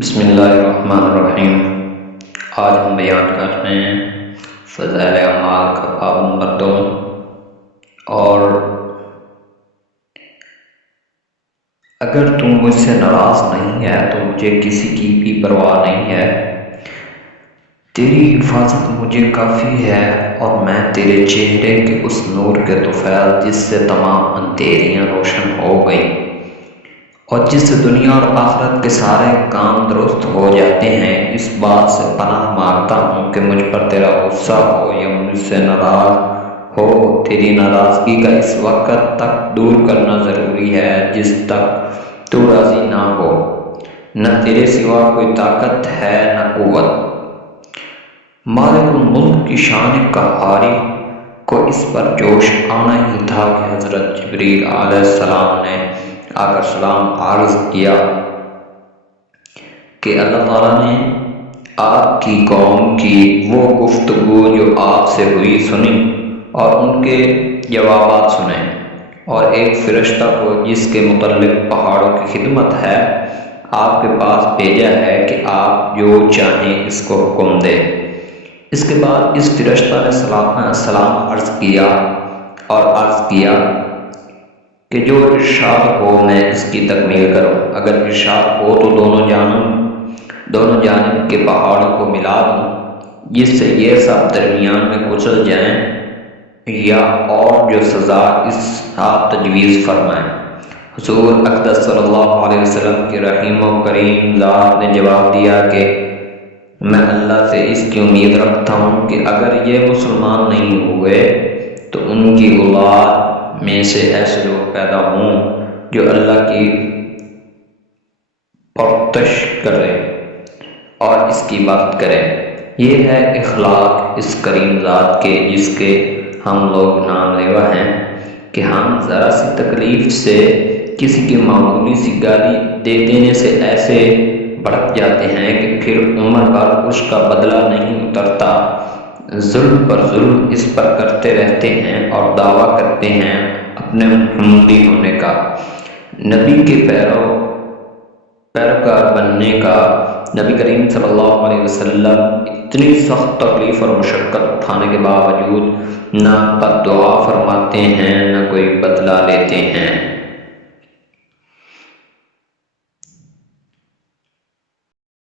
بسم اللہ الرحمن الرحیم۔ آج ہم بیان کر رہے ہیں فضائل اعمال کا باب نمبر 2۔ اور اگر تم مجھ سے ناراض نہیں ہے تو مجھے کسی کی بھی پرواہ نہیں ہے، تیری حفاظت مجھے کافی ہے، اور میں تیرے چہرے کے اس نور کے طفیل جس سے تمام اندھیریاں روشن ہو گئیں اور جس سے دنیا اور آخرت کے سارے کام درست ہو جاتے ہیں، اس بات سے پناہ مانگتا ہوں کہ مجھ پر تیرا غصہ ہو یا مجھ سے ناراض ہو۔ تیری ناراضگی کا اس وقت تک دور کرنا ضروری ہے جس تک تو راضی نہ ہو۔ نہ تیرے سوا کوئی طاقت ہے نہ قوت۔ مالک الملک کی شان قہاری کو اس پر جوش آنا ہی تھا کہ حضرت جبریل علیہ السلام نے آ کر سلام عرض کیا کہ اللہ تعالیٰ نے آپ کی قوم کی وہ گفتگو جو آپ سے ہوئی سنی اور ان کے جوابات سنے، اور ایک فرشتہ کو جس کے متعلق پہاڑوں کی خدمت ہے آپ کے پاس بھیجا ہے کہ آپ جو چاہیں اس کو حکم دے۔ اس کے بعد اس فرشتہ نے سلام عرض کیا اور عرض کیا کہ جو ارشاد ہو میں اس کی تکمیل کروں۔ اگر ارشاد ہو تو دونوں جانب کے پہاڑوں کو ملا دوں جس سے یہ سب درمیان میں کچل جائیں، یا اور جو سزا اس آپ تجویز فرمائیں۔ حضور اقدس صلی اللہ علیہ وسلم کی رحیم و کریم ذات نے جواب دیا کہ میں اللہ سے اس کی امید رکھتا ہوں کہ اگر یہ مسلمان نہیں ہوئے تو ان کی اولاد میں سے ایسے لوگ پیدا ہوں جو اللہ کی پرستش کریں اور اس کی عبادت کریں۔ یہ ہے اخلاق اس کریم ذات کے جس کے ہم لوگ نام لیوا ہیں کہ ہم ذرا سی تکلیف سے کسی کی معمولی سی گالی دے دینے سے ایسے بھڑک جاتے ہیں کہ پھر عمر بھر اس کا بدلہ نہیں اترتا، ظلم پر ظلم اس پر کرتے رہتے ہیں اور دعویٰ کرتے ہیں اپنے محمدی ہونے کا، نبی کے پیروکار بننے کا۔ نبی کریم صلی اللہ علیہ وسلم اتنی سخت تکلیف اور مشقت اٹھانے کے باوجود نہ بد دعا فرماتے ہیں نہ کوئی بدلہ لیتے ہیں۔